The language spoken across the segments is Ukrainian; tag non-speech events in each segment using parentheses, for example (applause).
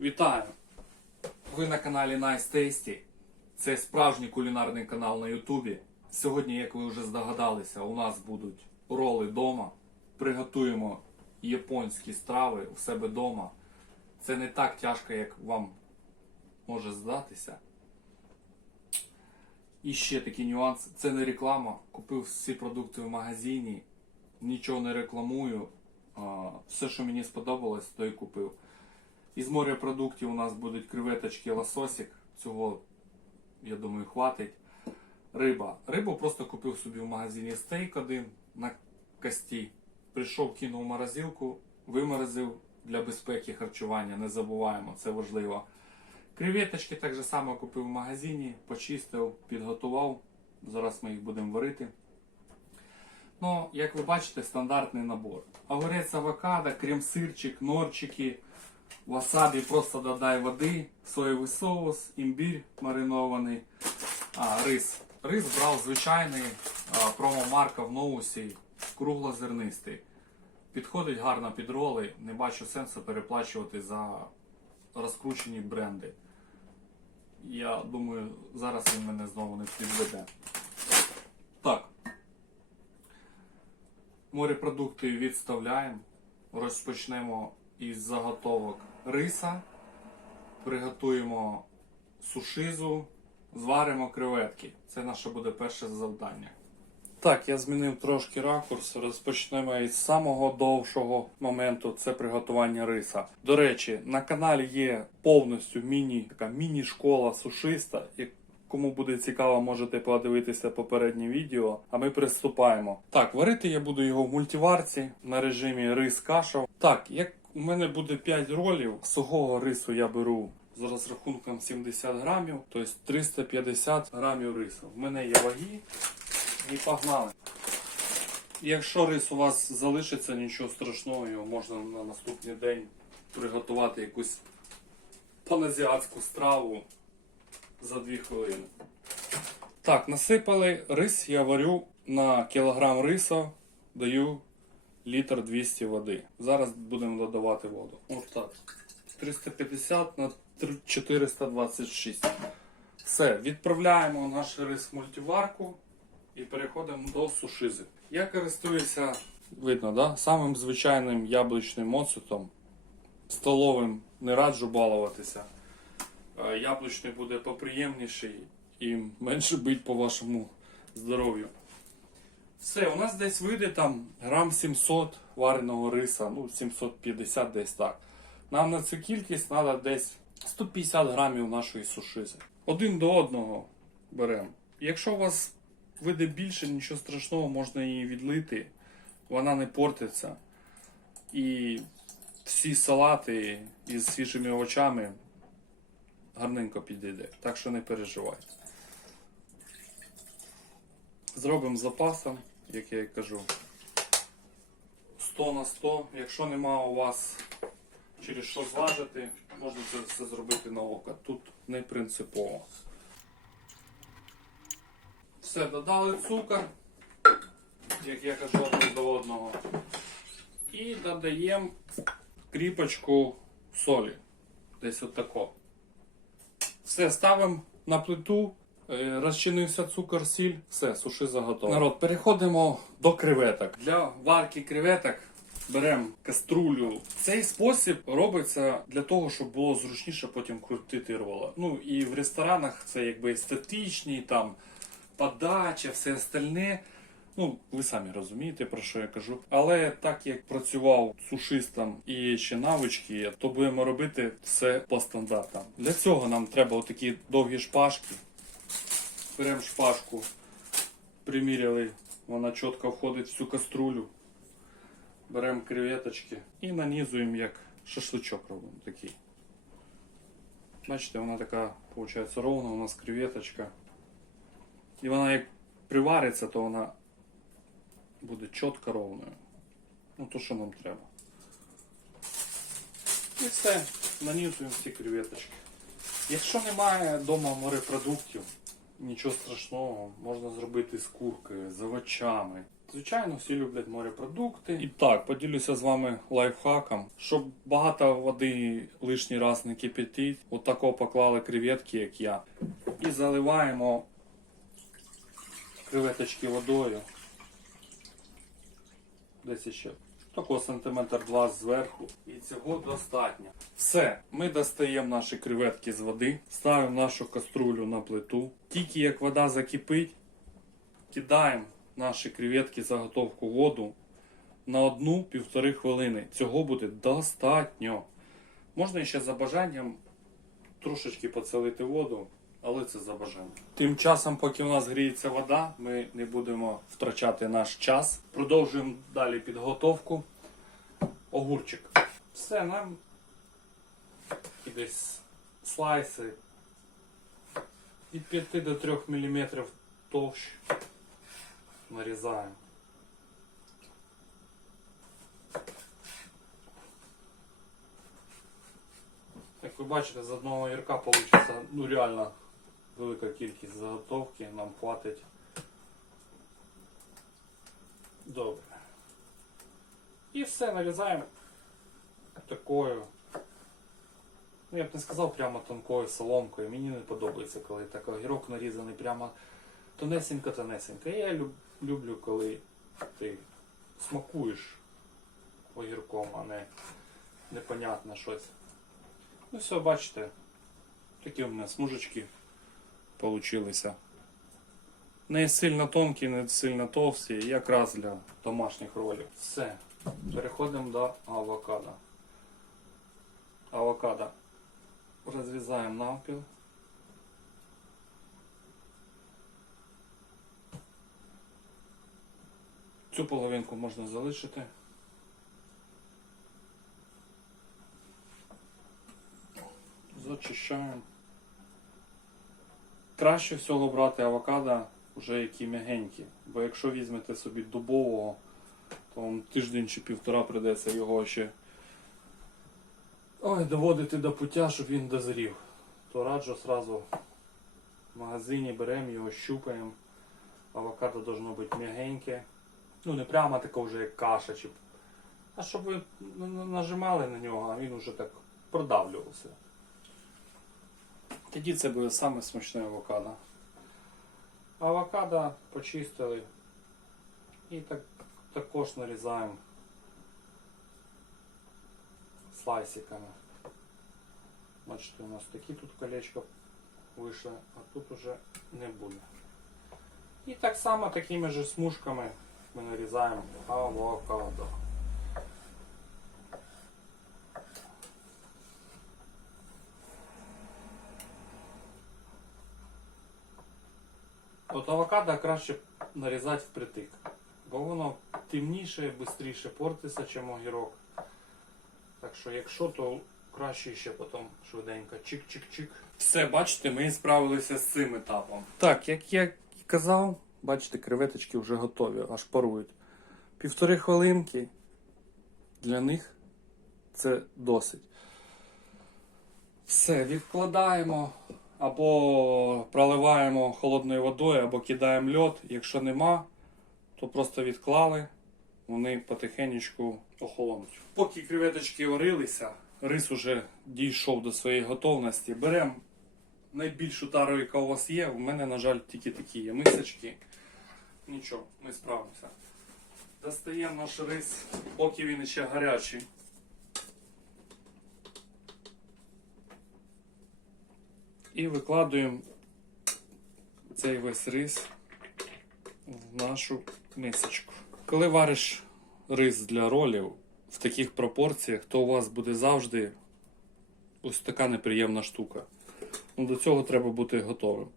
Вітаю! Ви на каналі Nice Tasty. Це справжній кулінарний канал на Ютубі. Сьогодні, як ви вже здогадалися, у нас будуть роли вдома. Приготуємо японські страви у себе вдома. Це не так тяжко, як вам може здатися. І ще такий нюанс. Це не реклама. Купив всі продукти в магазині, нічого не рекламую. Все, що мені сподобалось, то і купив. Із морепродуктів у нас будуть креветочки, лососик. Цього, я думаю, хватить. Риба. Рибу просто купив собі в магазині стейк один на кості. Прийшов, кинув морозилку, виморозив для безпеки харчування. Не забуваємо, це важливо. Креветочки так же само купив в магазині, почистив, підготував. Зараз ми їх будемо варити. Ну, як ви бачите, стандартний набор. Огурець авокадо, крем-сирчик, норчики, васабі, просто додай води, соєвий соус, імбір маринований, а, рис. Рис брав звичайний промо-марка в ноусі, круглозернистий. Підходить гарно під роли, не бачу сенсу переплачувати за розкручені бренди. Я думаю, зараз він мене знову не підведе. Так. Морепродукти відставляємо. Розпочнемо із заготовок риса. Приготуємо сушизу, зваримо креветки. Це наше буде перше завдання. Так, я змінив трошки ракурс. Розпочнемо із самого довшого моменту це приготування риса. До речі, на каналі є повністю міні, така міні-школа сушиста. Кому буде цікаво, можете подивитися попереднє відео. А ми приступаємо. Так, варити я буду його в мультиварці на режимі рис каша. Так, як у мене буде 5 ролів, сухого рису я беру з розрахунком 70 грамів, тобто 350 грамів рису. В мене є ваги і погнали. Якщо рис у вас залишиться, нічого страшного, його можна на наступний день приготувати якусь паназіатську страву за 2 хвилини. Так, насипали рис, я варю на кілограм рису, даю літр 200 води. Зараз будемо додавати воду. Ось так. 350 на 426. Все, відправляємо наш рис в мультиварку і переходимо до сушизи. Я користуюся, видно, да? самим звичайним яблучним оцетом. Столовим не раджу балуватися. Е, Яблучний буде поприємніший і менше бить по вашому здоров'ю. Все, у нас десь вийде там грам 700 вареного риса, ну 750 десь так. Нам на цю кількість треба десь 150 грамів нашої сушизи. Один до одного беремо. Якщо у вас вийде більше, нічого страшного, можна її відлити, вона не портиться. І всі салати із свіжими овочами гарненько підійде. Так що не переживайте. Зробимо запасом, як я і кажу. 100 на 100. Якщо нема у вас через що зважити, можна це все зробити на око. Тут не принципово. Все, додали цукор, як я кажу, один до одного. І додаємо кріпочку солі. Десь отако. Все, ставимо на плиту, розчинився цукор, сіль, все, суши заготово. Народ, переходимо до креветок. Для варки креветок беремо каструлю. Цей спосіб робиться для того, щоб було зручніше потім крутити рола. Ну і в ресторанах це якби естетичні, там подача, все остальне. Ну, ви самі розумієте, про що я кажу. Але так як працював сушистом і ще навички, то будемо робити все по стандартам. Для цього нам треба отакі довгі шпажки. Беремо шпажку, приміряли, вона чітко входить в цю каструлю. Беремо креветочки і нанізуємо як шашличок робимо такий. Бачите, вона така, виходить, ровна у нас креветочка. І вона як привариться, то вона буде чітко ровною. Ну, то, що нам треба. І все, нанізуємо всі креветочки. Якщо немає вдома морепродуктів, нічого страшного, можна зробити з курки, з овочами. Звичайно, всі люблять морепродукти. І так, поділюся з вами лайфхаком. Щоб багато води лишній раз не кипятить, отако поклали креветки, як я. І заливаємо креветочки водою. Десь ще тако сантиметр два зверху. І цього достатньо. Все, ми достаємо наші креветки з води, ставимо нашу каструлю на плиту. Тільки як вода закипить, кидаємо наші креветки заготовку воду на одну-півтори хвилини. Цього буде достатньо. Можна ще за бажанням трошечки поцелити воду, але це за бажанням. Тим часом, поки у нас гріється вода, ми не будемо втрачати наш час. Продовжуємо далі підготовку. Огурчик. Все, нам і десь слайси від 5 до 3 мм товщ нарізаємо. Як ви бачите, з одного гірка вийде ну, реально велика кількість заготовки, нам хватить. Добре. І все нарізаємо такою. Ну, я б не сказав прямо тонкою соломкою. Мені не подобається, коли так огірок нарізаний прямо тонесенько-тонесенько. Я люб- люблю, коли ти смакуєш огірком, а не непонятно щось. Ну все, бачите, такі у мене смужечки получилися. Не сильно тонкі, не сильно товсті, якраз для домашніх ролів. Все. Переходимо до авокадо. Авокадо розрізаємо навпіл. Цю половинку можна залишити. Зачищаємо. Краще всього брати авокадо вже які м'ягенькі. Бо якщо візьмете собі дубового, то вам тиждень чи півтора придеться його ще ой, доводити до пуття, щоб він дозрів. То раджу сразу в магазині беремо його, щупаємо. Авокадо должно бути м'ягеньке. Ну не прямо таке вже як каша. Чи... А щоб ви нажимали на нього, а він уже так продавлювався. Тоді це буде саме смачне авокадо. Авокадо почистили і так, також нарізаємо слайсиками. Бачите, у нас такі тут колечка вийшли, а тут уже не буде. І так само такими же смужками ми нарізаємо авокадо. От авокадо краще нарізати впритик, бо воно темніше, швидше портиться, ніж огірок. Так що, якщо, то краще ще потім швиденько чик-чик-чик. Все, бачите, ми справилися з цим етапом. Так, як я і казав, бачите, креветочки вже готові, аж парують. Півтори хвилинки для них це досить. Все, відкладаємо або проливаємо холодною водою, або кидаємо льод. Якщо нема, то просто відклали, вони потихеньку охолонуть. Поки креветочки варилися, рис уже дійшов до своєї готовності. Беремо найбільшу тару, яка у вас є. У мене, на жаль, тільки такі є мисочки. Нічого, ми справимося. Достаємо наш рис, поки він ще гарячий. І викладуємо цей весь рис в нашу мисочку. Коли вариш рис для ролів в таких пропорціях, то у вас буде завжди ось така неприємна штука. Ну, до цього треба бути готовим.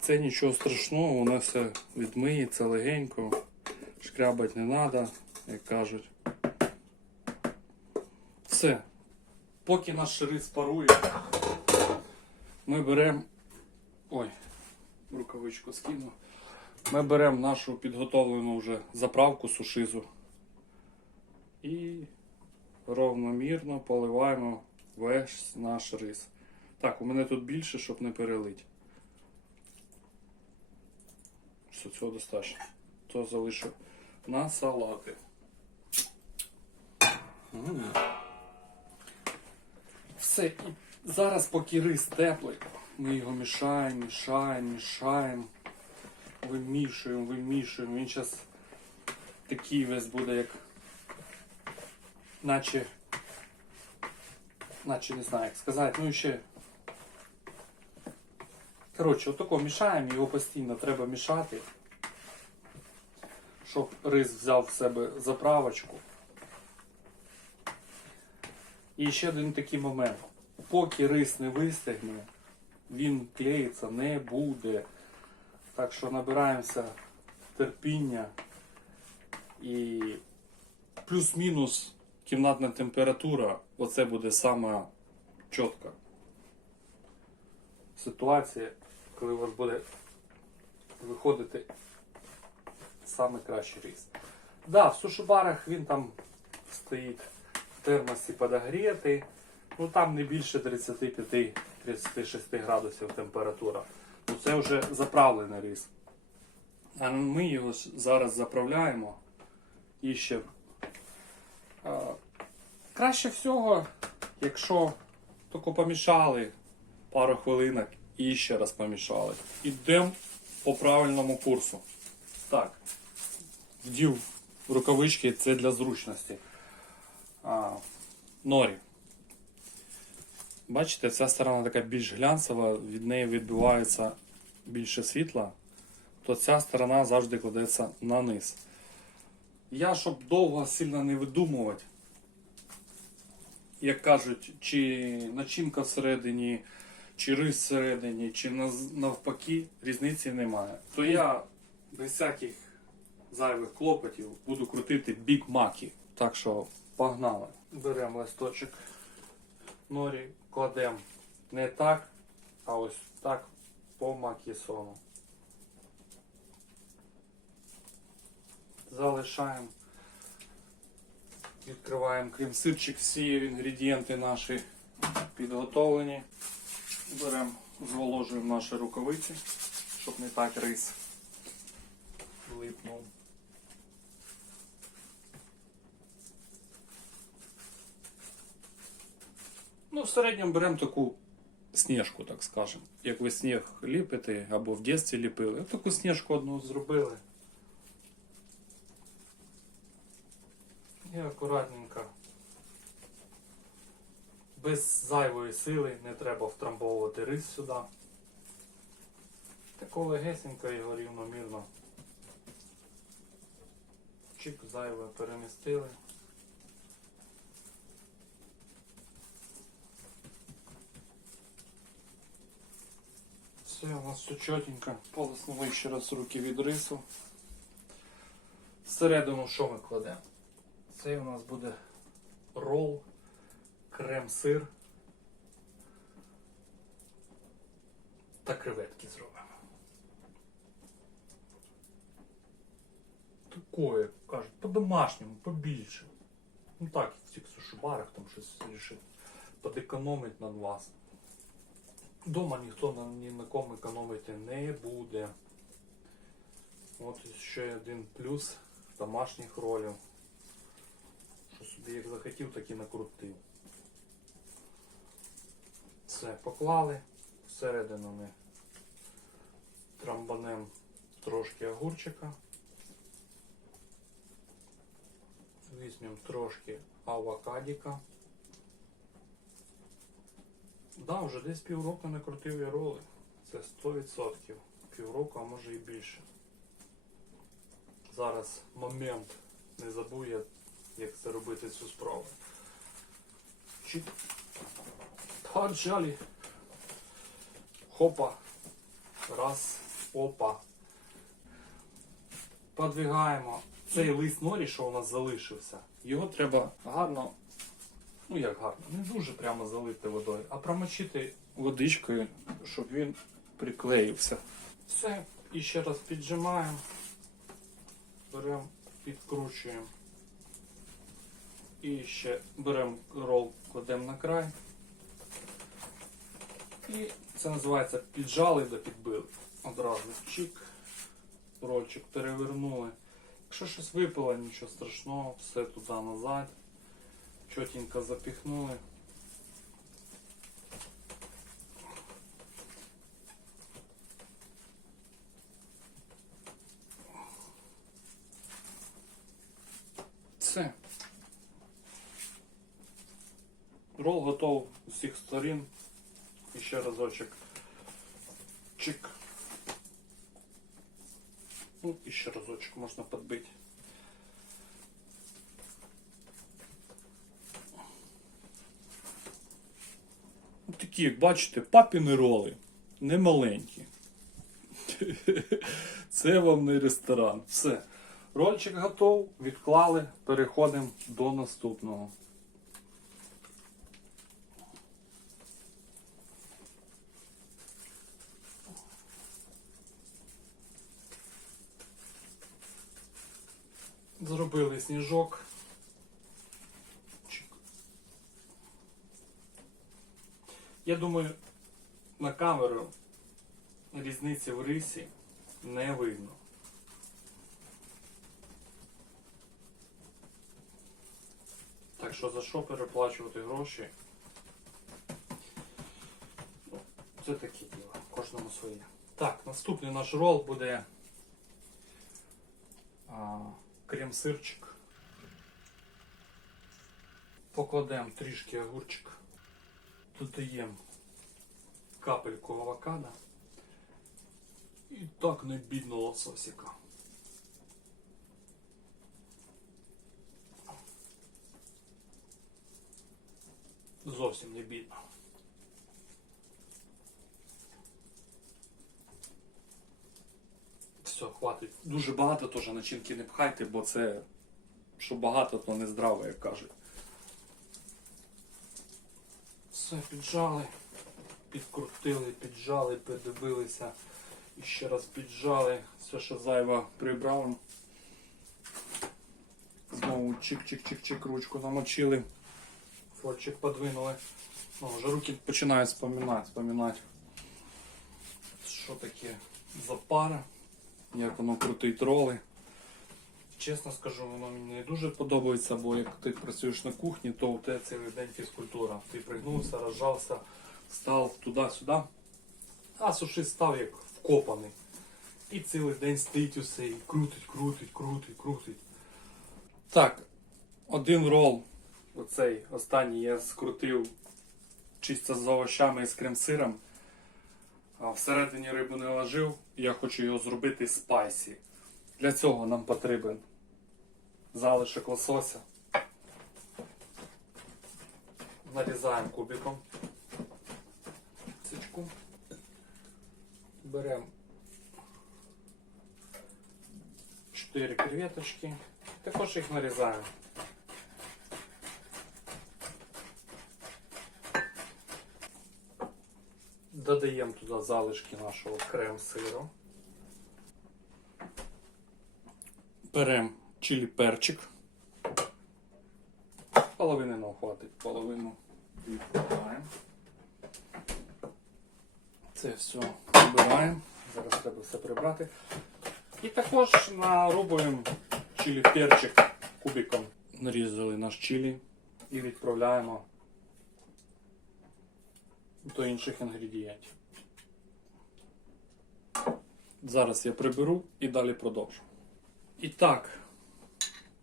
Це нічого страшного, воно все відмиється легенько, шкрябати не треба, як кажуть. Все. Поки наш рис парує, ми беремо. Ой, рукавичку скину. Ми беремо нашу підготовлену вже заправку сушизу і ровномірно поливаємо весь наш рис. Так, у мене тут більше, щоб не перелить. Що цього достатньо. То залишу на салати. Все, зараз, поки рис теплий, ми його мішаємо, мішаємо, мішаємо, вимішуємо, вимішуємо. Він зараз такий весь буде, як наче, наче не знаю, як сказати, ну і ще. Коротше, отако мішаємо, його постійно треба мішати, щоб рис взяв в себе заправочку. І ще один такий момент. Поки рис не вистигне, він клеїться не буде. Так що набираємося терпіння і плюс-мінус кімнатна температура, оце буде сама чітка ситуація, коли у вас буде виходити саме кращий рис. Да, в сушибарах він там стоїть в термосі подогрітий, ну там не більше 35-36 градусів температура. Ну це вже заправлений рис. А ми його зараз заправляємо і ще. Краще всього, якщо тільки помішали пару хвилинок і ще раз помішали. Ідемо по правильному курсу. Так. Вдів рукавички, це для зручності. А, норі. Бачите, ця сторона така більш глянцева, від неї відбивається більше світла, то ця сторона завжди кладеться на низ. Я, щоб довго сильно не видумувати, як кажуть, чи начинка всередині, чи рис всередині, чи навпаки, різниці немає. То я без всяких зайвих клопотів буду крутити бік маки. Так що погнали. Беремо листочок норі, кладемо не так, а ось так по макісону. Залишаємо. Відкриваємо крем-сирчик, всі інгредієнти наші підготовлені. Беремо, зволожуємо наші рукавиці, щоб не так рис липнув. Ну, в середньому беремо таку сніжку, так скажемо. Як ви сніг ліпите або в дитинстві ліпили. Таку сніжку одну зробили. І акуратненько. Без зайвої сили не треба втрамбовувати рис сюди. Тако легесенько його рівномірно. Чик зайве перемістили. Все, у нас все чотенько. Полоснули ще раз руки від рису. Всередину що ми кладемо? Це у нас буде рол, крем-сир та креветки зробимо. Такое, кажуть, по-домашньому, побільше. Ну так, в цих сушибарах там щось рішить подекономить на вас. Дома ніхто ні на кому економити не буде. От ще один плюс домашніх ролів. Що собі як захотів, так і накрутив. Все, поклали. Всередину ми трамбанем трошки огурчика. Візьмемо трошки авокадіка. Да, вже десь півроку накрутив я роли. Це 100%. Півроку, а може і більше. Зараз момент. Не забув я, як це робити цю справу. Чик. Поджали. Хопа. Раз. Опа. Подвигаємо цей лист норі, що у нас залишився. Його треба гарно ну як гарно, не дуже прямо залити водою, а промочити водичкою, щоб він приклеївся. Все, і ще раз піджимаємо, беремо, підкручуємо. І ще беремо рол, кладемо на край. І це називається піджали до підбили. Одразу чик, рольчик перевернули. Якщо щось випало, нічого страшного, все туди назад. Чотенько запіхнули. Все. Рол готов з усіх сторін. І ще разочок. Чик. Ну, і ще разочок можна підбити. Такі, як бачите, папіни роли. Не маленькі. (laughs) Це вам не ресторан. Все. Рольчик готов, відклали, переходимо до наступного. Зробили сніжок. Я думаю, на камеру різниці в рисі не видно. Так що за що переплачувати гроші? Ну, Це таке діло, кожному своє. Так, наступний наш рол буде крем-сирчик. Покладемо трішки огурчик. Додаємо капельку авокадо. І так не бідно лососика. Зовсім не бідно. Все, хватить. Дуже багато теж начинки не пхайте, бо це, що багато, то не здраво, як кажуть. Все, піджали, підкрутили, піджали, подивилися. І ще раз піджали. Все, що зайво прибрали. Знову чик-чик-чик-чик ручку намочили. Фольчик подвинули. Ну, вже руки починають споминати, споминати. Що таке за пара? Як воно крутить роли. Чесно скажу, воно мені не дуже подобається, бо як ти працюєш на кухні, то у тебе цілий день фізкультура. Ти пригнувся, розжався, став туди-сюди, а суши став як вкопаний. І цілий день стоїть усе і крутить, крутить, крутить, крутить. Так, один рол, оцей останній я скрутив чисто з овощами і з крем-сиром. Всередині рибу не ложив, я хочу його зробити спайсі. Для цього нам потрібен залишок лосося. Нарізаємо кубиком. Беремо 4 креветочки. Також їх нарізаємо. Додаємо туди залишки нашого крем-сиру. Беремо чилі перчик. Половини нам хватить, половину відкладаємо. Це все прибираємо. Зараз треба все прибрати. І також нарубуємо чилі перчик кубиком. Нарізали наш чилі і відправляємо до інших інгредієнтів. Зараз я приберу і далі продовжу. І так,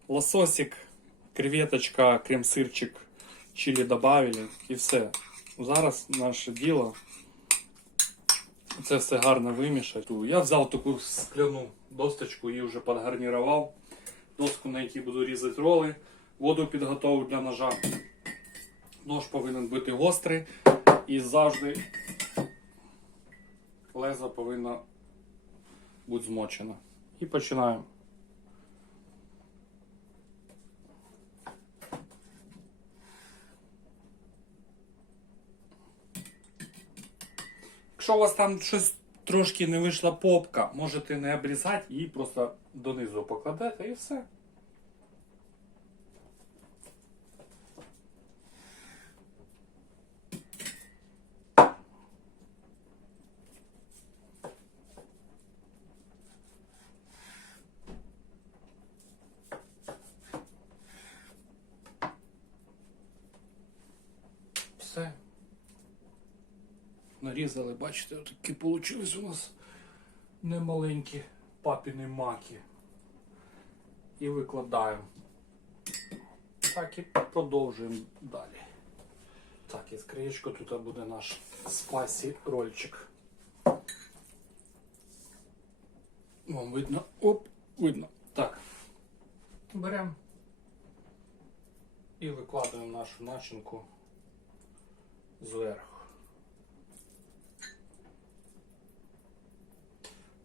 лососик, креветочка, крем-сирчик, чилі добавили і все. Зараз наше діло це все гарно вимішати. Я взяв таку скляну досточку і вже підгарнірував. Доску, на якій буду різати роли. Воду підготовив для ножа. Нож повинен бути гострий і завжди лезо повинно бути змочено. І починаємо. Якщо у вас там щось трошки не вийшла попка, можете не обрізати, її просто донизу покладати і все. Нарізали, бачите, такі получились у нас немаленькі папіни маки. І викладаємо. Так і продовжуємо далі. Так, і скриєчко тут буде наш спасі рольчик. Вам видно? Оп, видно. Так. Беремо і викладаємо нашу начинку зверху.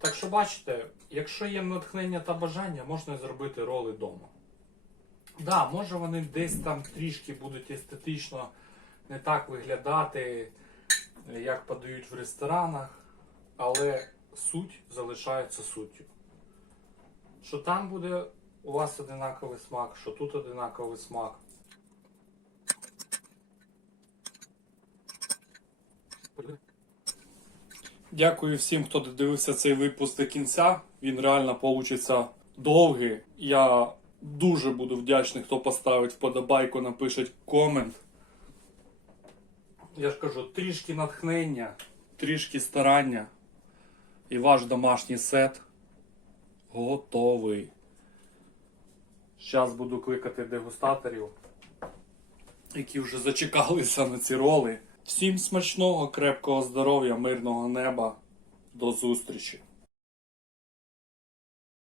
Так що бачите, якщо є натхнення та бажання, можна зробити роли вдома. Да, може вони десь там трішки будуть естетично не так виглядати, як подають в ресторанах, але суть залишається суттю. Що там буде у вас одинаковий смак, що тут одинаковий смак. Дякую всім, хто додивився цей випуск до кінця. Він реально получиться довгий. Я дуже буду вдячний, хто поставить вподобайку, напише комент. Я ж кажу, трішки натхнення, трішки старання. І ваш домашній сет готовий. Зараз буду кликати дегустаторів, які вже зачекалися на ці роли. Всім смачного, крепкого здоров'я, мирного неба. До зустрічі!